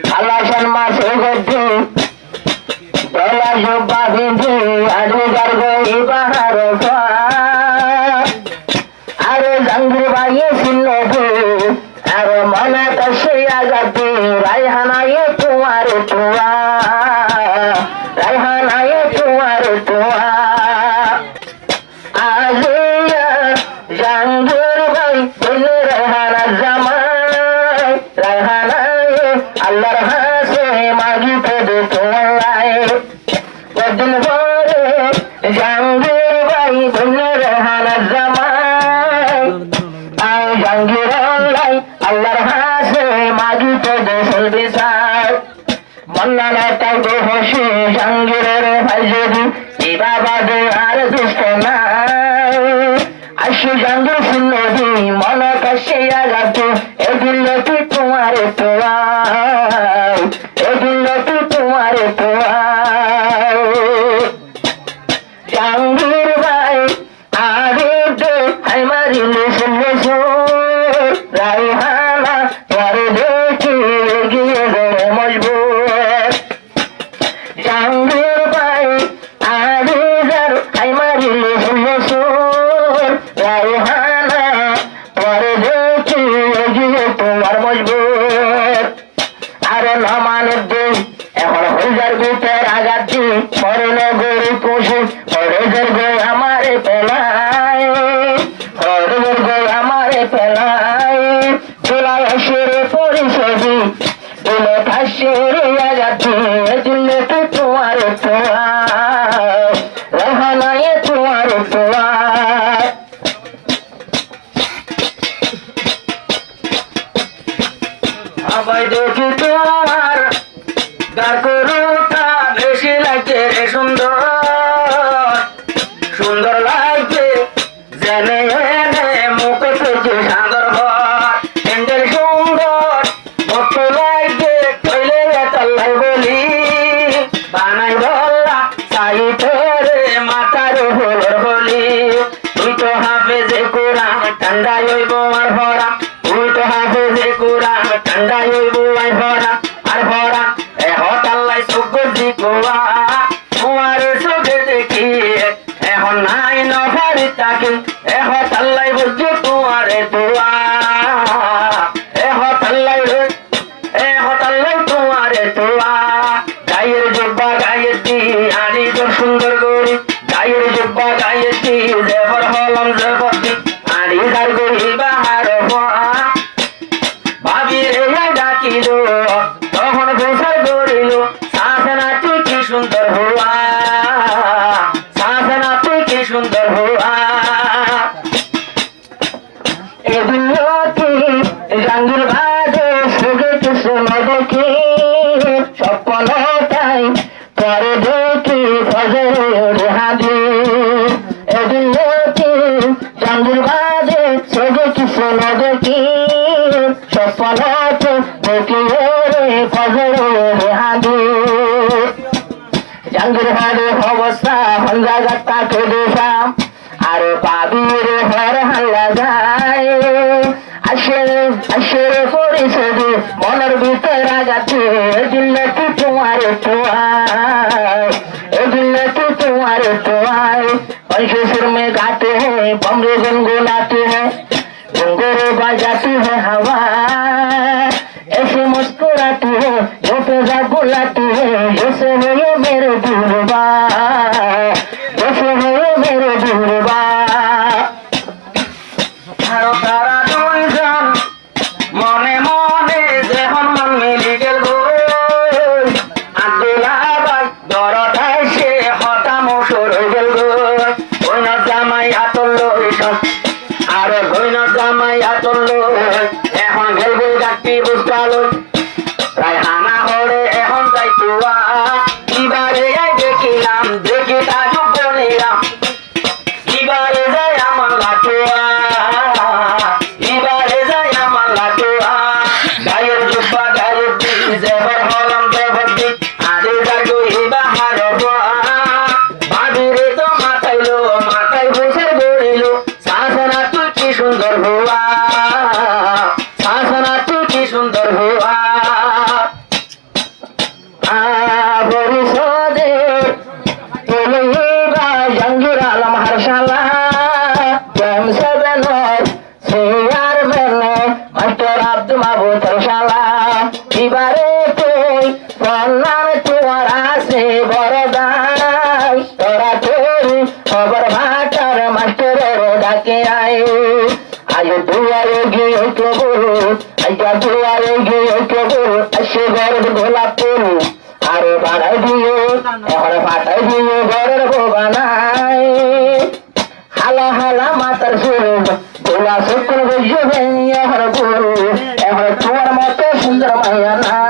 alasan masuk gede dola jumpa bindi adu gargo ibahar aro janggur bayi sinobu aro mana tasya gati raihana ye tuar tua raihana ye tuar tua aziya janggur bayi bener raihana zaman raihana ye Allah hase magi pede tuai wadin bore janggur bayi bener raihana zaman janggur lai Allah hase magi pede sulbisar mannana tago hoshi janggur bhajedi ibaba de ar dustana ashu janggur sunnodi mana kashiya gato edille tu tumhare toa edille tu tumhare toa janggur bhai aade hai marile sunne raihana tore dekhi egiye gole majbur janggur bhai aade jar hai marile sunne raihana tore dekhi egiye tomar majbur aro na mane de এখন howitzer ভিতর আগাচ্ছি মরণে গরু পশু হরেজের গো আমারে পেলায় হরেজের গো আমারে পেলায় চুলায় আসিরে পরিষদি দিলে ফাঁসিরে আগাচ্ছি দিলে তো তোমার তোয়া রেহানায় তোমার তোয়া আবাই দেখি তোমার গারগরুটা বেশি লাগছে রে সুন্দর সুন্দর লাগছে জেনে এনে মুখে পেয়েছে সাগর ঘর হ্যান্ডেল সুন্দর মত লাগছে কইলে তাল্লাই বলি বানাই বললা সাইতে রে মাথার হলর বলি তুই তো হাফেজে কোরআন ঠান্ডায় হইব আর ভরা তুই তো হাফেজে কোরআন ঠান্ডায় হইব আর ভরা আর ভরা হতাল্লাই সুগজি গোয়া তোমার চোখে দেখি এখন নাই নভারি তাকে হতাল্লাই বুঝছো তোমারে দোয়া হতাল্লাই তোমারে দোয়া গায়ের জব্বা গায়ের দি আনি তোর সুন্দর গরি গায়ের জব্বা গায়ের দি জেবর হলম জেবর দি আনি যার গরি বাহার ভাবি রে ডাকিল তখন গোসার গরিল সাধনা তুই কি সুন্দর হুয়া সাধনা তুই কি সুন্দর হুয়া এগুলোকে জাঙ্গির বাজে সুগে কিছু না দেখি স্বপ্নটাই পরে দেখি ফজরে হাদি এগুলোকে জাঙ্গির বাজে সুগে কিছু না দেখি স্বপ্নটাই দেখি ফজরে হাদি জাঙ্গির হাদি অবস্থা হঞ্জাগার তাকে দেখাম আর পাবির হর হাল্লা যায় আসে পরিষদে মনের ভিতর আগাতে দিল্লে তু তোমারে তোয়ায় দিল্লে তু তোমারে তোয়ায় पंचेश्वर में गाते हैं बमरे गुनगुनाते हैं घुंघरू बजाती है हवा ऐसे मुस्कुराती है जो पैसा बुलाती है जैसे है ये मेरे दिलवा जैसे है ये मेरे दिलवा তারা দুইজন মনে মনে যখন মন মিলি গেল আব্দুল্লাহ ভাই দরদাই সে হতাম সরে গেল বইন জামাই আতল আর বইন জামাই আতল এখন গেল গাটি বুঝাল রায়হানা হরে এখন যাইতুয়া এবারে দেখিলাম আগে দুয়ারে গিয়ে প্রভু আইটা দুয়ারে গিয়ে প্রভু আসে ঘরের গোলাপ ফুল আরো বাড়াই দিও এখন ফাটাই দিও ঘরের বানাই হালা হালা মাতার সুর গোলা শুক্র বুঝবে এখন গুরু এখন তোমার মতো সুন্দর মায়া না